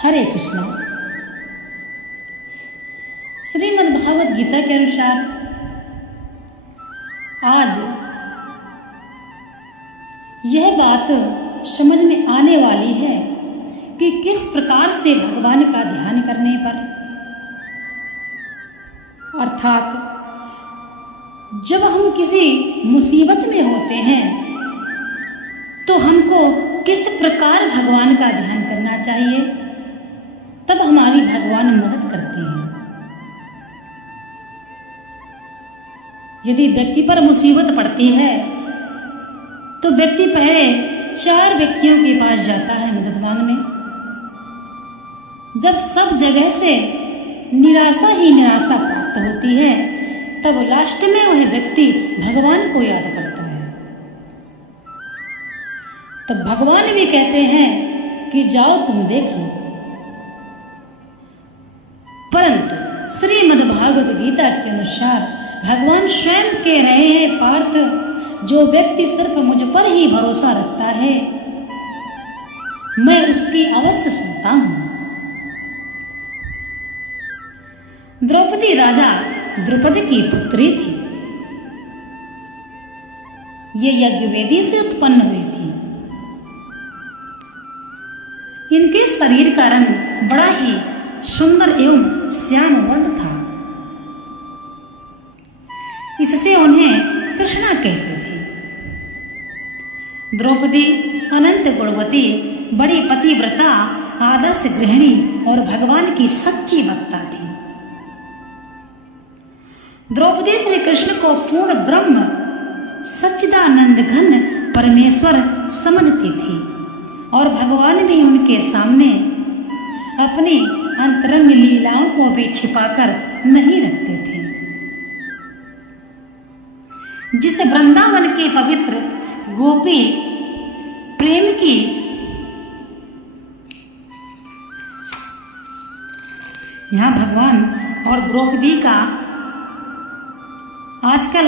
हरे कृष्णा। श्रीमद् भागवत गीता के अनुसार आज यह बात समझ में आने वाली है कि किस प्रकार से भगवान का ध्यान करने पर, अर्थात जब हम किसी मुसीबत में होते हैं तो हमको किस प्रकार भगवान का ध्यान करना चाहिए, तब हमारी भगवान मदद करते हैं। यदि व्यक्ति पर मुसीबत पड़ती है तो व्यक्ति पहले 4 व्यक्तियों के पास जाता है मदद मांगने। जब सब जगह से निराशा ही निराशा प्राप्त होती है तब लास्ट में वह व्यक्ति भगवान को याद करता है। तब भगवान भी कहते हैं कि जाओ तुम देख लो। परंतु श्रीमद् भागवत गीता के अनुसार भगवान स्वयं कह रहे हैं, पार्थ, जो व्यक्ति सिर्फ मुझ पर ही भरोसा रखता है मैं उसकी अवश्य सुनता हूं। द्रौपदी राजा द्रुपद की पुत्री थी। ये यज्ञवेदी से उत्पन्न हुई थी। इनके शरीर का रंग बड़ा ही सुंदर एवं श्याम वर्ण था। इससे उन्हें कृष्णा कहते थे। द्रौपदी अनंत गुणवती, बड़ी पतिव्रता, आदर्श गृहिणी और भगवान की सच्ची भक्ता थी। द्रौपदी श्री कृष्ण को पूर्ण ब्रह्म सच्चिदानंद घन परमेश्वर समझती थी और भगवान भी उनके सामने अपनी अंतरंग लीलाओं को भी छिपाकर नहीं रखते थे। जिस वृंदावन के पवित्र गोपी प्रेम की यहाँ भगवान और द्रौपदी का आजकल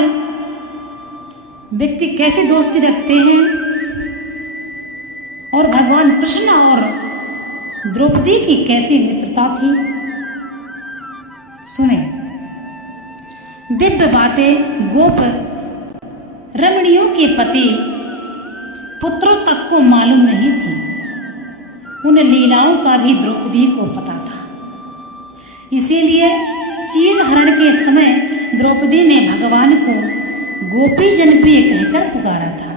व्यक्ति कैसी दोस्ती रखते हैं और भगवान कृष्ण और द्रौपदी की कैसी मित्रता थी, सुने। दिव्य बातें गोप रमणियों के पति पुत्रों तक को मालूम नहीं थी। उन लीलाओं का भी द्रौपदी को पता था। इसीलिए चीर हरण के समय द्रौपदी ने भगवान को गोपी जनप्रिय कहकर पुकारा था।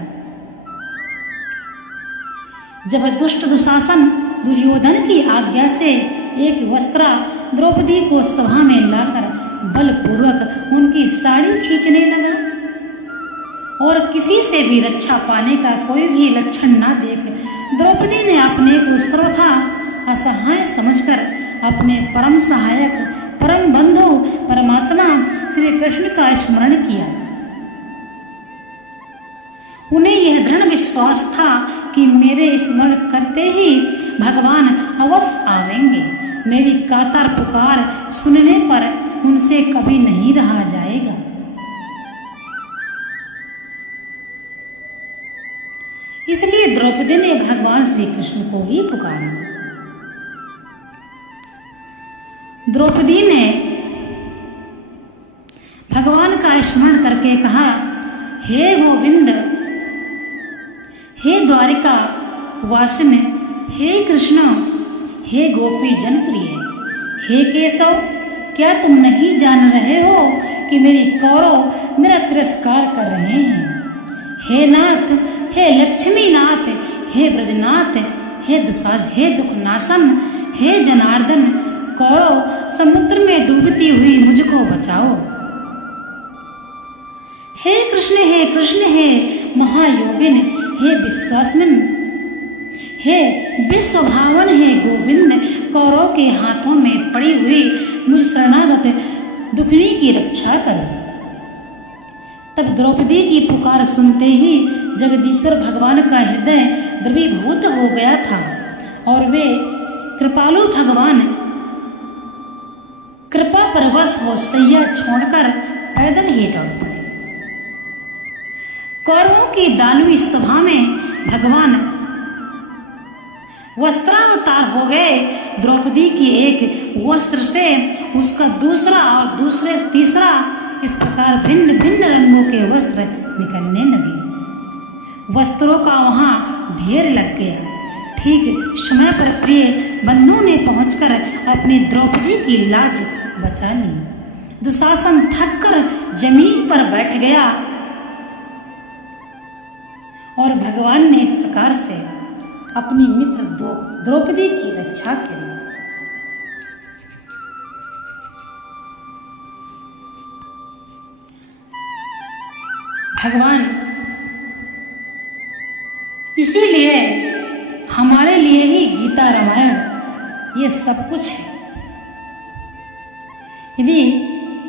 जब दुष्ट दुशासन दुर्योधन की आज्ञा से एक वस्त्रा द्रौपदी को सभा में लाकर बलपूर्वक उनकी साड़ी खींचने लगा और किसी से भी रक्षा पाने का कोई भी लक्षण न देख द्रौपदी ने अपने को सर्वथा असहाय समझकर अपने परम सहायक, परम बंधु, परमात्मा श्री कृष्ण का स्मरण किया। उन्हें यह दृढ़ विश्वास था कि मेरे स्मरण करते ही भगवान अवश्य आवेंगे। मेरी कातर पुकार सुनने पर उनसे कभी नहीं रहा जाएगा। इसलिए द्रौपदी ने भगवान श्री कृष्ण को ही पुकारा। द्रौपदी ने भगवान का स्मरण करके कहा, हे गोविंद, हे द्वारिका वासिन, हे कृष्ण, हे गोपी जनप्रिय, हे केशव, क्या तुम नहीं जान रहे हो कि मेरी कौरव मेरा तिरस्कार कर रहे हैं? हे नाथ, हे लक्ष्मी नाथ, हे ब्रजनाथ, हे दुखनाशन, हे जनार्दन, कौरव समुद्र में डूबती हुई मुझको बचाओ। हे कृष्ण, हे महायोगिन, हे विश्वासमन, हे विश्वभावन, हे गोविंद, कौरव के हाथों में पड़ी हुई मुझ शरणागत दुखनी की रक्षा करो। तब द्रौपदी की पुकार सुनते ही जगदीश्वर भगवान का हृदय द्रवीभूत हो गया था और वे कृपालु भगवान कृपा परवश हो सैया छोड़कर पैदल ही दौड़ पड़े। कौरवों की दानवी सभा में भगवान वस्त्रावतार हो गए द्रौपदी की एक वस्त्र से उसका दूसरा और दूसरे तीसरा इस प्रकार भिन्न भिन्न रंगों के वस्त्र निकलने लगे। वस्त्रों का वहां ढेर लग गया। ठीक समय पर प्रिय बंधु ने पहुंचकर अपनी द्रौपदी की लाज बचा ली। दुशासन थककर जमीन पर बैठ गया और भगवान ने इस प्रकार से अपनी मित्र द्रौपदी की रक्षा की। भगवान इसीलिए हमारे लिए ही गीता रामायण ये सब कुछ है। यदि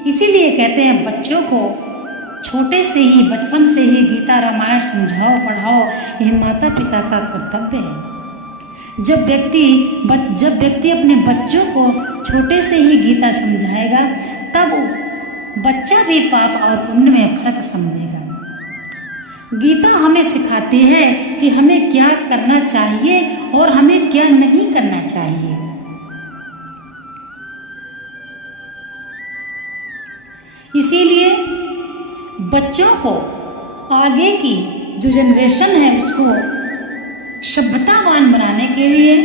इसीलिए कहते हैं बच्चों को छोटे से ही बचपन से ही गीता रामायण समझाओ पढ़ाओ, यह माता पिता का कर्तव्य है। जब व्यक्ति अपने बच्चों को छोटे से ही गीता समझाएगा तब बच्चा भी पाप और पुण्य में फर्क समझेगा। गीता हमें सिखाती है कि हमें क्या करना चाहिए और हमें क्या नहीं करना चाहिए। इसीलिए बच्चों को आगे की जो जनरेशन है उसको सभ्यतावान बनाने के लिए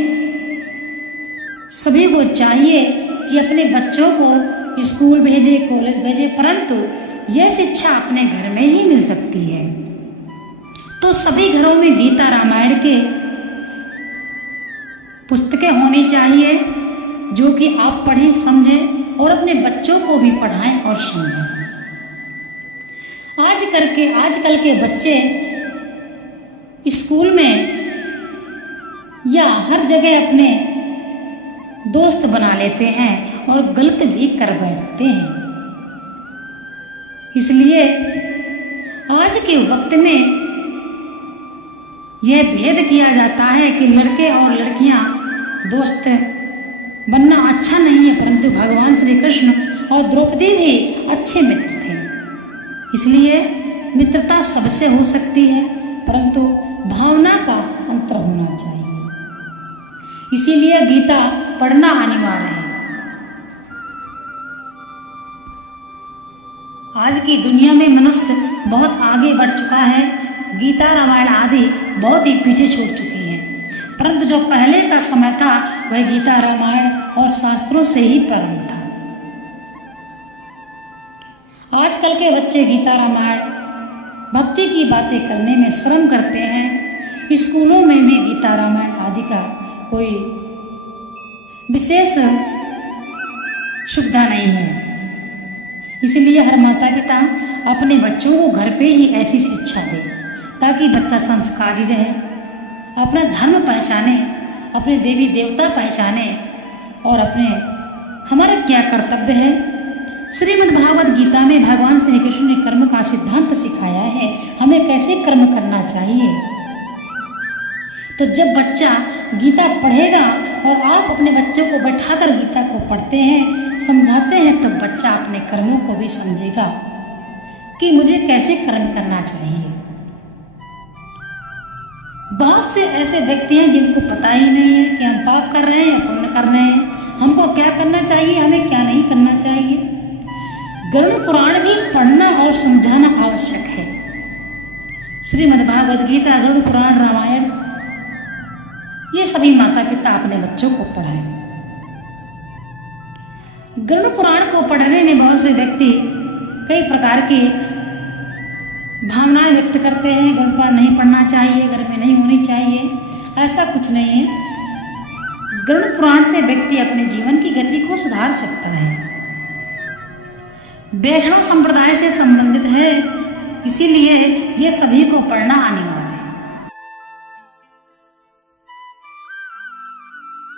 सभी को चाहिए कि अपने बच्चों को स्कूल भेजे, कॉलेज भेजे, परंतु यह शिक्षा अपने घर में ही मिल सकती है। तो सभी घरों में गीता रामायण के पुस्तकें होनी चाहिए जो कि आप पढ़ें, समझें और अपने बच्चों को भी पढ़ाएं और समझाएं। आजकल के बच्चे स्कूल में या हर जगह अपने दोस्त बना लेते हैं और गलत भी कर बैठते हैं। इसलिए आज के वक्त में यह भेद किया जाता है कि लड़के और लड़कियां दोस्त बनना अच्छा नहीं है, परंतु भगवान श्री कृष्ण और द्रौपदी भी अच्छे मित्र थे। इसलिए मित्रता सबसे हो सकती है, परंतु भावना का अंतर होना चाहिए। इसीलिए गीता पढ़ना अनिवार्य है। आज की दुनिया में मनुष्य बहुत आगे बढ़ चुका है, गीता रामायण आदि बहुत ही पीछे छूट चुकी है, परंतु जो पहले का समय था वह गीता रामायण और शास्त्रों से ही प्रारंभ था। आजकल के बच्चे गीता रामायण भक्ति की बातें करने में शर्म करते हैं। स्कूलों में भी गीता रामायण आदि का कोई विशेष सुविधा नहीं है। इसलिए हर माता पिता अपने बच्चों को घर पे ही ऐसी शिक्षा दे ताकि बच्चा संस्कारी रहे, अपना धर्म पहचाने, अपने देवी देवता पहचाने और अपने हमारा क्या कर्तव्य है। श्रीमद् भागवत गीता में भगवान श्री कृष्ण ने कर्म का सिद्धांत सिखाया है, हमें कैसे कर्म करना चाहिए। तो जब बच्चा गीता पढ़ेगा और आप अपने बच्चों को बैठाकर गीता को पढ़ते हैं, समझाते हैं, तो बच्चा अपने कर्मों को भी समझेगा कि मुझे कैसे कर्म करना चाहिए। बहुत से ऐसे व्यक्ति हैं जिनको पता ही नहीं है कि हम पाप कर रहे हैं या पुण्य कर रहे हैं, हमको क्या करना चाहिए, हमें क्या नहीं करना चाहिए। गरुड़ पुराण भी पढ़ना और समझाना आवश्यक है। श्रीमद् भागवत गीता, गरुड़ पुराण, रामायण, ये सभी माता पिता अपने बच्चों को पढ़ाएं। गरुड़ पुराण को पढ़ने में बहुत से व्यक्ति कई प्रकार की भावनाएं व्यक्त करते हैं। गरुड़ पुराण नहीं पढ़ना चाहिए, घर में नहीं होनी चाहिए, ऐसा कुछ नहीं है। गरुड़ पुराण से व्यक्ति अपने जीवन की गति को सुधार सकता है। वैष्णव संप्रदाय से संबंधित है, इसीलिए ये सभी को पढ़ना अनिवार्य है।